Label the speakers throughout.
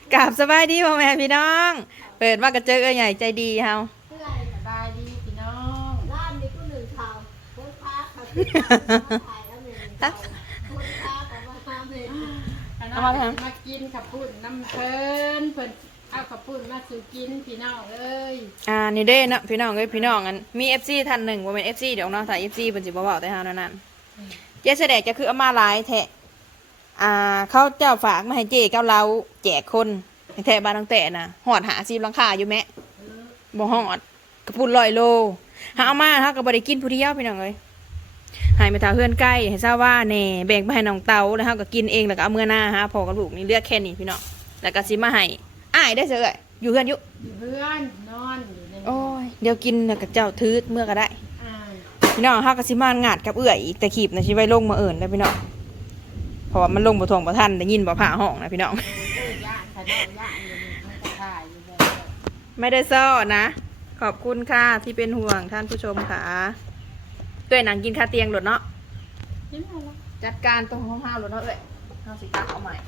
Speaker 1: กราบสบายดีพ่อแม่พี่น้องเปิดมากระเจอใหญ่ใจดีเฮา
Speaker 2: สบายดีพี่น้อง
Speaker 3: ร้านนี้ก็หนึ่งข่าวคนค้าเขาที่ถ่ายแล้วหนึ่งข่าวคนค้าเขามาทำเลย
Speaker 2: มากินขับปุ่นน้ำเพลินเพิ่นเอาขับปุ่นมาสู่กินพี่น้องเอ้ย
Speaker 1: นี่เด้เนาะพี่น้องเอ้ยพี่น้องอันมี FC ท่านหนึ่งบ่แม่น FC เดี๋ยวเนาะถ้า FC เพิ่นสิบ่เว้าแต่เฮานั่นเจ๊แสดงจะคือเอามาหลายแท้เขาเจ้าฝากมาให้เจ๊เก้าเราแจกคนแท้บ้านตั้งแต่น่ะฮอด50หลังคาอยู่แม่บ่ฮอดกระปุ้น100โลหาเอามาเฮาก็บ่ได้กินผู้เดียวพี่น้องเอ้ยให้ไปทาเฮือนใกล้ให้ทราบว่าแหน่แบ่งไปให้น้องเตาแล้วเฮาก็กินเองแล้วก็เอามื้อหน้าหาพ่อกับลูกนี่เลือกแค่นี้พี่น้องแล้วก็สิมาให้อ้ายได้เสือเอ้ยอยู่เฮือนอยู่
Speaker 2: เพื่อนนอนอยู่ใน
Speaker 1: โอ้ยเดี๋ยวกินแล้วก็เจ้าทืดเมื่อก็ได้
Speaker 2: อ่า
Speaker 1: พี่น้องเฮาก็สิมางาดกับเอื้อยอีกแต่ขีบน่ะสิไว้ลงมาเอิ้นแล้วพี่น้องเพราะว่ามันลงบ่ทวงบ่ทันได้ยินบ่ผ่าห้องนะพี่น้อง
Speaker 2: ย่านขนมย่านอยู่มันก็ถ่ายอยู่เลย
Speaker 1: ไม่ได้ซ้อนะขอบคุณค่ะที่เป็นห่วงท่านผู้ชมค่ะด้วยหนังกินคาเตียงโดดเนาะ
Speaker 2: เห็นไหมล่ะ
Speaker 1: จัดการตรงห้องห้าวโดดเนาะเอ้ยเฮาสิตักเอาใหม่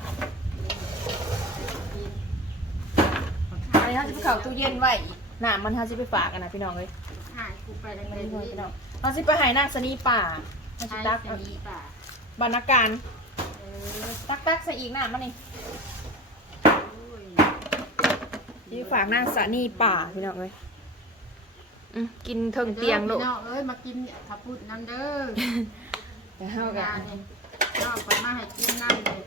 Speaker 1: อันนี้เฮาสิไปเข้าตู้เย็นไว้อีกน้ำมันเฮาสิไปฝากกันนะพี่น้องเอ้ย
Speaker 2: ถ่ายกูไปแล้ว
Speaker 1: ไม่
Speaker 2: เล
Speaker 1: ได้
Speaker 2: ย
Speaker 1: ห่วงพี่น้องเฮาสิไปให้นางสนีป่าเฮาสิ
Speaker 2: ถ่าย
Speaker 1: ตัก
Speaker 2: จะ
Speaker 1: เอา
Speaker 2: มีป่ะ
Speaker 1: บรรณาการ
Speaker 2: เออ
Speaker 1: ตักใส่อีกน้ำมานี่
Speaker 2: โอ้ย
Speaker 1: ที่ฝากนางสนีป่าพี่น้องเอ้ยกินเทิงเตียงโล
Speaker 2: พี่
Speaker 1: ด
Speaker 2: น้องเอ้ยมากินขับปุ่นน้ำเด้อ
Speaker 1: แต่เฮากั
Speaker 2: งาน
Speaker 1: น
Speaker 2: นี่น้องคนมาให้กินน้ำเลย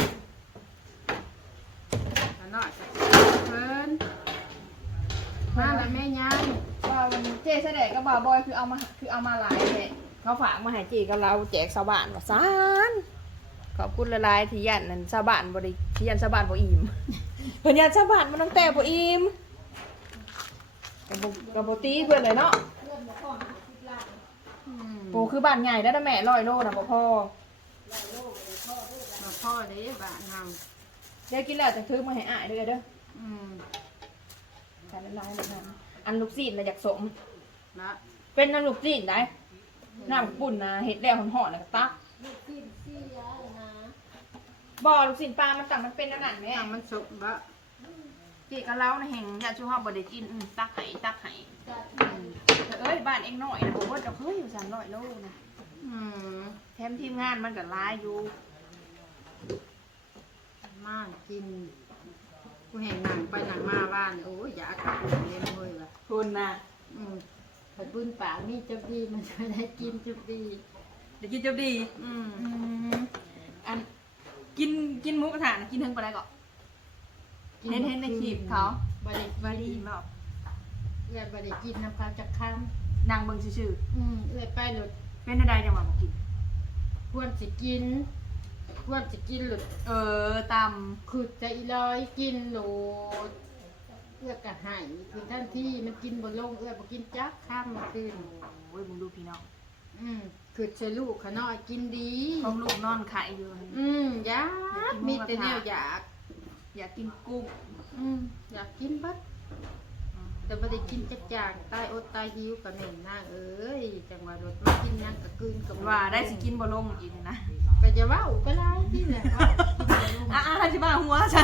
Speaker 2: แล้วน้อยจะเพิ่นมาแล้วแม่ยาย
Speaker 1: ว่าวันเจ๊แสดงกับบ่าวบอยคือเอามาหลายแท้เขาฝากมาให้จีกับเราแจกชาวบ้านว่าซานขอบคุณละลายที่ยันนั่นชาวบ้านบ่ได้ที่ยันชาวบ้านบ่อิ่ม เพิ่นยันชาวบ้านมันตั้งแต่บ่อิ่มกับบ่ตีเพิ่นเลยเนาะ
Speaker 2: อืม
Speaker 1: โอ้คือบ้านใหญ่แล้วนะแม่100โลน่ะบ่พอ
Speaker 2: มาพ่อเด้บ้านเฮา
Speaker 1: เดี๋ยวกินแล้วจะถือมาให้อ้ายเด้อเด้อ
Speaker 2: อืม
Speaker 1: แต่ละลายแบบนั้นอันลูกซีนน่ะอยากสม
Speaker 2: นะ
Speaker 1: เป็นน้ำลูกซีนได้น้ำปุ่นนะเห็ดแล้วหอนๆแล้วก็ตัก
Speaker 3: กินซี่ยานะ
Speaker 1: บ่อลูกซีนปลามันต่างมันเป็นนั่นน่ะแม่
Speaker 2: ทางมันสุกบะ
Speaker 1: จีกับเราในะแห่งยาชูฮอบบ่ได้กินตักไห้ตักไห้
Speaker 3: จัด
Speaker 1: แต่เอ้ยบ้านเองหน่อยนะผมว่าจะเฮ้ยอยู่300 โลนะ
Speaker 2: อืม
Speaker 1: แถมทีมงานมันก็หลายอยู่
Speaker 2: มากินกูเห็นหนังไปหนังมาบ้านโอ้ยอยากกลับเล่นเลยว่ะ
Speaker 1: คุณน่ะ
Speaker 2: อืมผัดบุญปากนี่จะดีมันจะได้กินจะดี
Speaker 1: เดี๋ยวกินจบดี
Speaker 2: อืม
Speaker 1: อันกินหมูกระทะนะกินเทิงปานใดก็เห็นในคลิปเขา
Speaker 2: บได
Speaker 1: ว่าดีบ่
Speaker 2: เอื้อยบไดกินน้ำปลาจากข้าม
Speaker 1: นางเบิ่งซื่อ
Speaker 2: เอื้อยไปหลุด
Speaker 1: ๆเป็นอะไรจังหวะบ่กิน
Speaker 2: ควรจะกินควรจะกินหลุด
Speaker 1: ต
Speaker 2: คือใจลอยกินโหลดเอื้อกระหายคือท่านที่มันกินบนลงเอื้อบ่กินจักข้ามมาคืน
Speaker 1: ำโอ้ยมึงดูพี่น้อง
Speaker 2: คือเชลูกขน้อยกินดี
Speaker 1: ของลูกนอนไข่อยู่
Speaker 2: อยากมีแต่แนวอยาก
Speaker 1: อยากกินกุ้ง
Speaker 2: อยากกินบัดแต่บ่ได้กินจักจางตายอดตายหิวก็แม่นนางเอ้ยจังว่ารถมากินหยังก็กลืนกับ
Speaker 1: ว่าได้สิกินบ่ลงอีกนะ
Speaker 2: ก็จะเว้าไปหลายที่แหละว่ากินบ่ลง
Speaker 1: สิมาหัวฉัน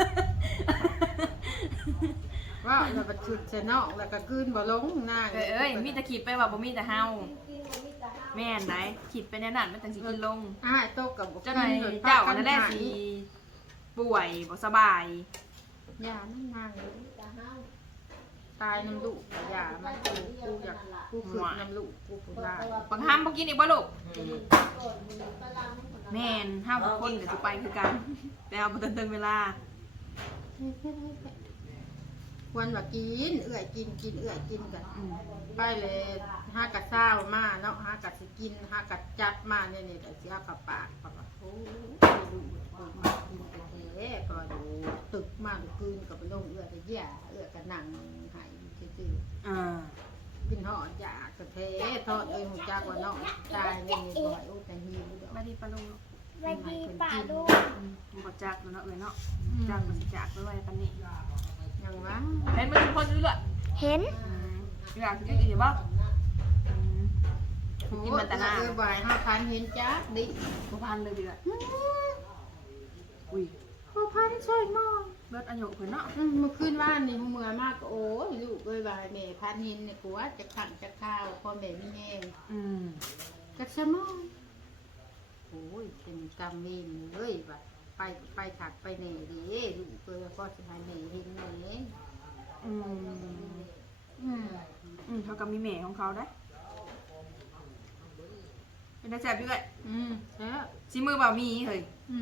Speaker 2: ว่าแล้วบัดชุดใส่นอกแล้วก็กลืนบ่ลงนาง
Speaker 1: เอ้ยมีแต่ขีดไปว่าบ่มีแต่เฮา
Speaker 3: กินมันมีแต่ห้า
Speaker 1: แม่นไหนขีดไปแน่นั่นมันจังสิกินลง
Speaker 2: โตะกับบ่
Speaker 1: เจ้าหน่อย
Speaker 2: รถ
Speaker 1: เจ้าอันนั้นแหละสิป่วยบ่สบาย
Speaker 2: ยานั่นนางเอ้ย
Speaker 3: แต่ห้า
Speaker 2: ตายน้ำลูกก็ยามันกูอยากกูคือน้ำลูกกูผู้ได้
Speaker 1: บางห้ามบ่กินอีกบ่ลูก
Speaker 3: ก่อนมีปลาลาไม่คนละ
Speaker 1: แม่นห้ามทุกคนก็สิไปคือกันแต่เอาบ่ทันถึงเวลา
Speaker 2: ควรว่ากินเอื้อยกินเอื้อยกินกัน ไปเลยหากัดเศร้ามาเนาะหากัดสิกินหากัดจัดมาเนี่ยแต่สิเอากับปากปากโอ้ดูมากินแท้ก็ดูตึกมากคืนกับไปลงเอื้อแต่แย่เอื้อกับหนังหายซื่อ
Speaker 1: อ่า
Speaker 2: ๆกินหอดยากกระเททอดเอ้ยหูจักว่าเนาะตายเนี่ยนี่บ่อยโอ้แต่หิวดอก
Speaker 1: มาดีปะลุง
Speaker 3: ไปดีป่าลูก
Speaker 1: บ่จักแล้วเนาะเอ้ยเนาะจักก็สิจักไปไว้ปานนี้
Speaker 2: ยังวะ
Speaker 1: เห็นมันทุกคนอยู่เลย
Speaker 3: เห็น
Speaker 1: อยากกินอีกบ่กินมันตะนา
Speaker 2: บ่าย5,000เห็นจักดิ
Speaker 1: บ่พันเลยเดือดอุ้ย
Speaker 2: 5,000ช่วยมอง
Speaker 1: เบิดอายุเพิ่นเนาะ
Speaker 2: เมื่อคืนว่านนี่เมื่อมากก็โอ้ยลูกเอ้ยบายแม่พานหินเนี่ยกูว่าจะขังจะข้าวพ่อแม่ไม่แห้ง
Speaker 1: อืม
Speaker 2: กัสมองโอ้ยเป็นกรรมเวรเลยว่ะไปถักไปแหน่ดีลูกเอ้ยก็สบายแหน่เห็นแหน่
Speaker 1: อืม เขาก็มีแม่ของเขาได้เป็นได้แซ่บด้วย
Speaker 2: ใช่
Speaker 1: ซิมือบ่ามีเฮ้ย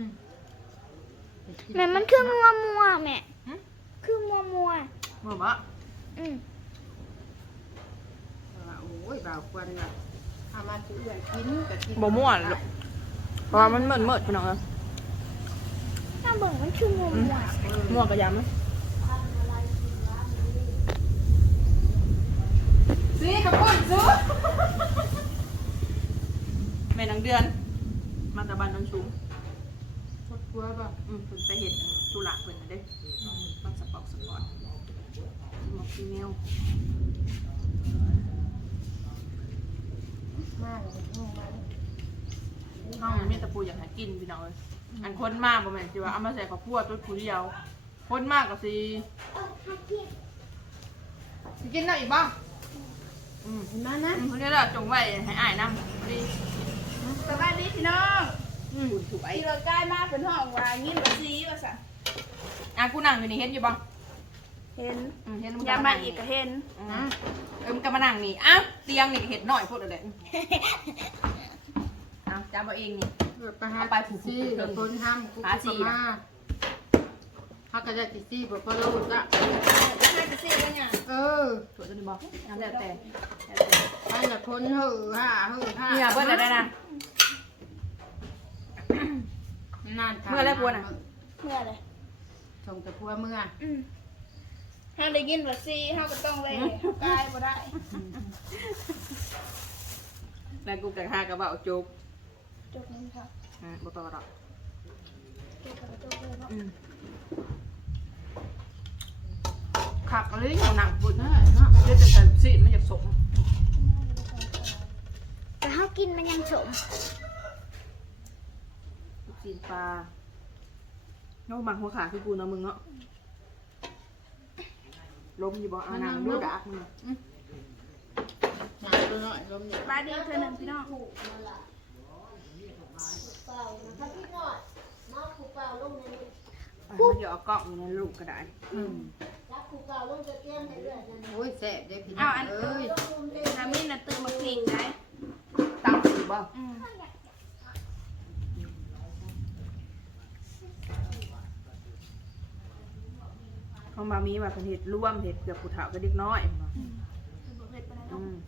Speaker 3: แม่มันคือมัวมัวแม่
Speaker 1: หึ
Speaker 3: คือมัวมัว
Speaker 1: มือบ่
Speaker 3: อืม
Speaker 2: ว่าโอ้ยบ่าวควรว่ะเอามาซื้อเอื้อยกินก็กิน
Speaker 1: บ่ม่วนหรอกเพราะว่ามันเหมือนพี่น้องเอ้ย
Speaker 3: ถ้าเบิ่งมันคือมัวมัว
Speaker 1: ม่วงกระยำมั้ยซีกับปุ้นซื้อแม่นางเดือน มาตะบันนังสูง
Speaker 2: ครอบครัวบ่
Speaker 1: เพิ่นไปเฮ็ดธุระเพิ่นน่ะเด้มันสปอร์ตหมอกฟีเมล
Speaker 2: มากเลยงงมาก
Speaker 1: ห้องมีแต่ปูอยากให้กินพี่น้องเอ้ยอันคนมากบ่แม่นสิว่าเอามาใส่ข้าวคั่วตัวผู้เดียวคนมากก็สิกินได้อีกบ่
Speaker 2: เห็นไหมนะ
Speaker 1: คนนี้ล่ะจงไว้ให้อ้ายนำดี
Speaker 4: สบายดีพี่น้อง
Speaker 1: ถูกไอ้
Speaker 4: ที่เราใกล้มากเป็นห้องว่ายิ้มแบบซีว่าสั่
Speaker 1: กูนั่งอยู่นี่เห็นอยู่บ่
Speaker 4: เห็น
Speaker 1: เห็น
Speaker 4: ยามบ้านอีกก็เห็น
Speaker 1: มันก็มานั่งนี่อ้าวเตียงนี่ก็เห็ดน้อยพูดเลยอ้าวจำเอาเองนี่
Speaker 2: ไปหาไปซี่กับคนห้ามกูก็มาเขาก็จะติซี่บอกพ่อลูกละ
Speaker 4: แล้วให้ไปซีกันเนี่ย
Speaker 2: เออ
Speaker 1: ถั่วตัวนี้บ่แล้วแต่
Speaker 2: ไปละคนเหือห่าเหือห่า
Speaker 1: นี่เบิ้ลได้นะ
Speaker 2: นาน
Speaker 1: เมื่อไรพัวน่ะ
Speaker 4: เมื่อเลย
Speaker 2: ส่งแต่พัวเมื่อ
Speaker 4: ห้าได้ยินแบบซีห้าก็ต้องเลยกายบ่ได้
Speaker 1: แล้วกูกับฮากระเป๋าจุก
Speaker 4: จบนี้ค่ะ
Speaker 1: บ่ต่อหรอก
Speaker 4: จบแล้วจบเลยเนาะ
Speaker 1: ขักอะไรอย่างหนังบุญเนาะเดี๋ยวจะสิมันอยากสม
Speaker 3: แต่เขากินมันยังสม
Speaker 1: จีนปลาโน้บังหัวขาคือกูเนาะมึงเนาะล้มอยู่บ่เอานางดูดักมึง
Speaker 2: หนาตัวน้อยลมเนี่ย
Speaker 4: บายดีเธอหนึ่งพี่น้อง
Speaker 3: เปล่านะครับพี่หน่อยมาคูเปล่าลงในนี้
Speaker 1: มันจะเอากล้องอยู่ในลูกก็ได้
Speaker 3: รับคูเปล่าลงจะเตี้ยงให้เรื่อยนั่น
Speaker 2: โอ้ยแสบเด้พี่น้องเอ้ย
Speaker 4: น้ำมินน่ะตื่นมาพลิกไง
Speaker 1: ตั้งสิบ่ เขามามีว่าเป็นเห็ดร่วมเห็ดเกือบผู้เฒ่าก็เด็กน้อย
Speaker 4: คือเผ็ดไปแล้ว
Speaker 1: อืม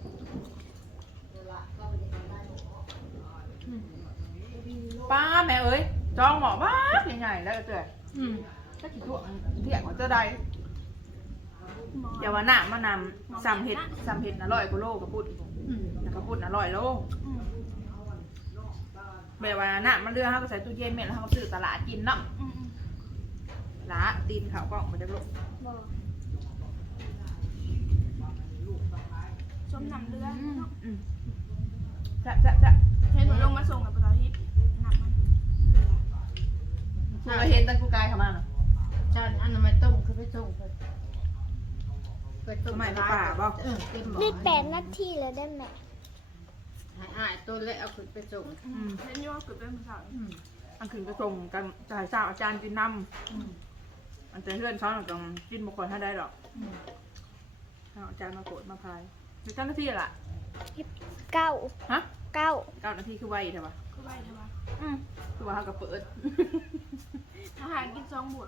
Speaker 1: ป้าแม่เอ้ยจองหมอบ้าใหญ่ๆแล้วเจ้าก็ขี้ถั่วเรียกว่าเจ้าใดอย่าว่าหน้ามานำซ้ำเห็ดอร่อยกว่าโลกระปุดกระปุดอร่อยโลแบบว่าหน้ามันเรือเขาก็ใส่ตู้เย็นเม็ดแล้วเขาก็ซื้อตลาดกินเนาะละตีนขาวกล่องมาจากโลก
Speaker 4: ชมน้ำเรือ
Speaker 1: แซ่บ
Speaker 4: เห็นหนูลงมาส่งกับปตทิพย์หนักมัน
Speaker 1: กูก็เห็นตั้งกูกายเข้ามาเนาะ
Speaker 2: จานอันนั้นไม่ต้มคือไม่ต้มเลยเต็ม
Speaker 3: ได้8 นาทีแล้วได้ไหม
Speaker 2: หายอายต้นแล้วเอาขึ้นไปส่ง
Speaker 4: เห็นยอดเกือบเป็นภาษา
Speaker 1: อันขึ้นกระทงกันจ่ายสาวอาจารย์กินน้ำอันจะเพื่อนเขาหนักต้องกินบุคคลถ้าได้หรอกอาจารย์มาโกรธมาพายในเจ้าหน้าที่ล่ะ
Speaker 3: 9
Speaker 1: ฮะ
Speaker 3: 9
Speaker 1: 9 นาทีคือไวใช่ปะ
Speaker 4: ก็ไปเถอะวะ
Speaker 1: คือว่าเขาก็เปิด
Speaker 4: อาหารกินซองบวก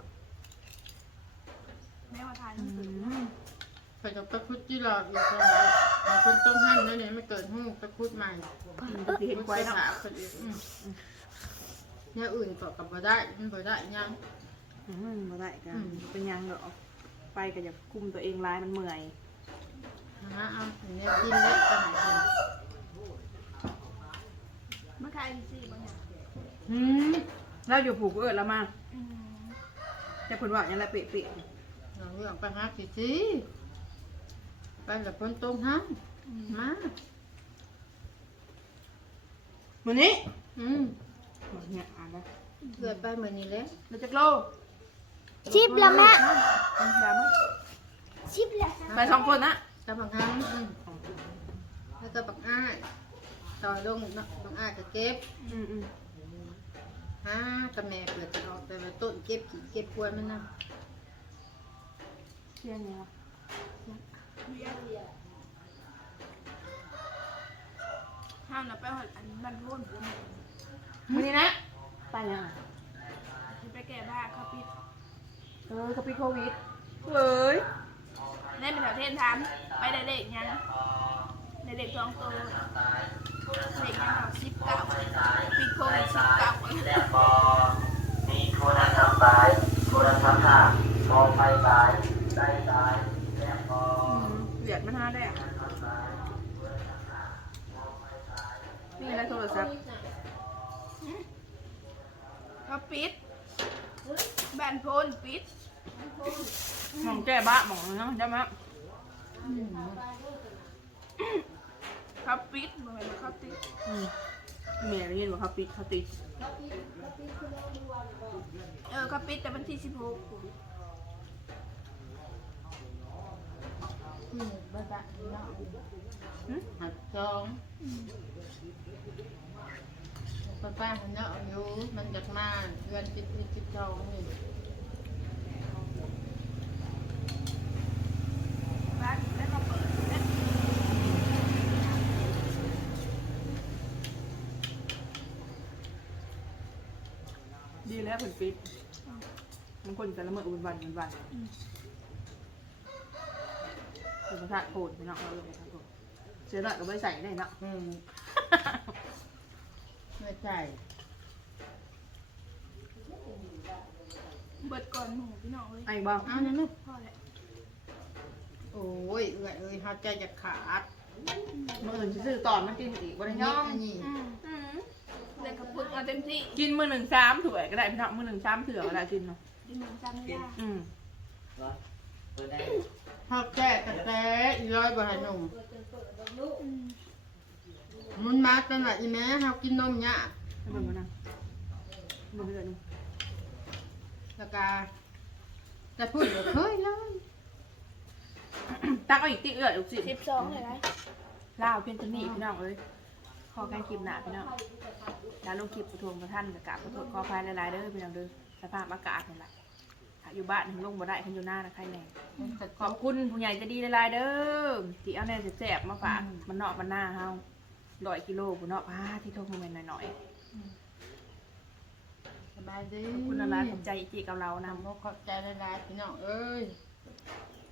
Speaker 4: แม่มาทานหนังสือ
Speaker 2: ไปกับตะคุดที่หลอกอยู่ตรงนี้คนต้มหั่นนั่นเนี่ยไม่เกิดหูตะคุดใหม่
Speaker 1: เห็นควายเนาะ
Speaker 2: คนอื่นเนี่ยอื่นก็กลับมาได้มันบ่ได้ยัง
Speaker 1: มาได้กันเป็นยังเหรอไปก็อยากคุมตัวเองร้ายมันเมื่อย
Speaker 2: เอาอย่างนี้กินเล็กไปไหนกัน
Speaker 4: เมื่อใครซีบางอย่าง
Speaker 1: เราอยู่ผูกเอิดแล้วมาแต่ผลว่าอย่างไรเปะ
Speaker 2: เราเรื่องไปหาสิไปกับคนต้มหั่นมา
Speaker 1: ๆวันนี้
Speaker 2: อืม
Speaker 1: เนี่ยอ่านแล้ว
Speaker 2: เกิดไปเหมือนนี้แล้ว
Speaker 1: เราจะโล
Speaker 3: ชิปแล้วแม่
Speaker 1: ดามั้ย
Speaker 3: ชิปแล้ว
Speaker 1: ไปสองคนนะ
Speaker 2: ตะบักฮังแล้วตะบักอ้ายต่อลงเนาะบักอ้ายก็เก็บ
Speaker 1: อืม
Speaker 2: ฮะตะแม่เปิดจะออกแต่ว่าต้นเก็บขี้เก็บกวนมันนะ
Speaker 1: เที่ยงไงวะ
Speaker 4: ห้ามนะไปหอดอันบ้านรุ่นผม
Speaker 1: มื้อนี้นะไปยังอ่ะ
Speaker 4: ไปแก้บ้าเขาปิด
Speaker 1: ก็ปีโควิดเว้ย
Speaker 4: เล่นเป็นแถวเทนทานไปเด็กๆยังเด็กๆท้องโตเด็กยังแบบ19ปีโควิด19
Speaker 5: มีคุณธรรมตายคุณธรรมค่ะมองไปตายได้ตายแล้วก็
Speaker 1: เหยียดมันหาได้อะนี่อะไรโทรศัพท์
Speaker 4: เขาปิดแบนโพนปิด
Speaker 1: หมองแก้บ้าหมองเนาะใช่ไหม
Speaker 4: เขาปิดเหมือนเขาติด
Speaker 1: เมียได้ยินว่าเขาปิดเขาติด
Speaker 4: เขาปิดแต่วันที่16
Speaker 2: บ้านเนาะหัดจองป้าหันเนาะอยู่มันจากมาเดือนปิดจองนี่
Speaker 4: บ้านแล้วเขาเปิดแล้ว
Speaker 1: ดีแล้วผลปิดมันคนแต่ละเมื่อวันเป็นประสาทโผล่ไปเนาะเลยเสียหน่อยก็ไม่ใส่ได้เนาะ
Speaker 2: ไม่ใช่
Speaker 4: เบิดก่อนหมูพี่น้องเลย
Speaker 1: ไอ้บ้า
Speaker 2: เอานั่นลูก
Speaker 4: พ่อแหละ
Speaker 2: โอ้ยเอ้ยหัวใจจะขาด
Speaker 1: มื่ออื่นซื้อตอนมันกินอีกวันย่อม
Speaker 2: อันนี้
Speaker 4: เด็กกับพึ่งเอาเต็มที่
Speaker 1: กินมื้อ1 3 ถ้วยก็ได้พี่น้องมื้อ1 3 เถื่อก็ได้กินเนาะ
Speaker 4: ดินหนึ่งจำไม่ได้
Speaker 5: เปิดได้
Speaker 2: หัวใจแต่อีร้อยบาทหนุ่มมันมาตั้งแต่อีแม่เขากินนมยา
Speaker 1: ให้เบิ่งมานั่งเบิ่งเรื่อยนึง
Speaker 2: แล้วก็จะพูดว่าเคยเลย
Speaker 1: ตักเอาอีกติเอื้อยอีกสิ
Speaker 4: 12เลยไหม
Speaker 1: ลาวเพียงตัวนี้พี่น้องเอ้ยขอการคลิปหน้าพี่น้องแล้วลงคลิปประทวงประท่านกับกราบประทวงขออภัยหลายๆเด้อพี่น้องเด้อสภาพอากาศนี่แหละถ้าอยู่บ้านถึงลงบ่ได้คันอยู่หน้านะใครแน่ขอบคุณผู้ใหญ่ใจะดีหลายๆเด้อที่เอาแน่แซ่บๆมาฝากมันเนาะมันหน้าเฮา100 กิโลพุ่นเนาะที่โทรมาหน่อย
Speaker 2: สบายดี
Speaker 1: ๆขอบคุณหลายๆขอบใจอีกทีกับเรานำ
Speaker 2: ขอบใจหลายๆพี่น้องเอ้ย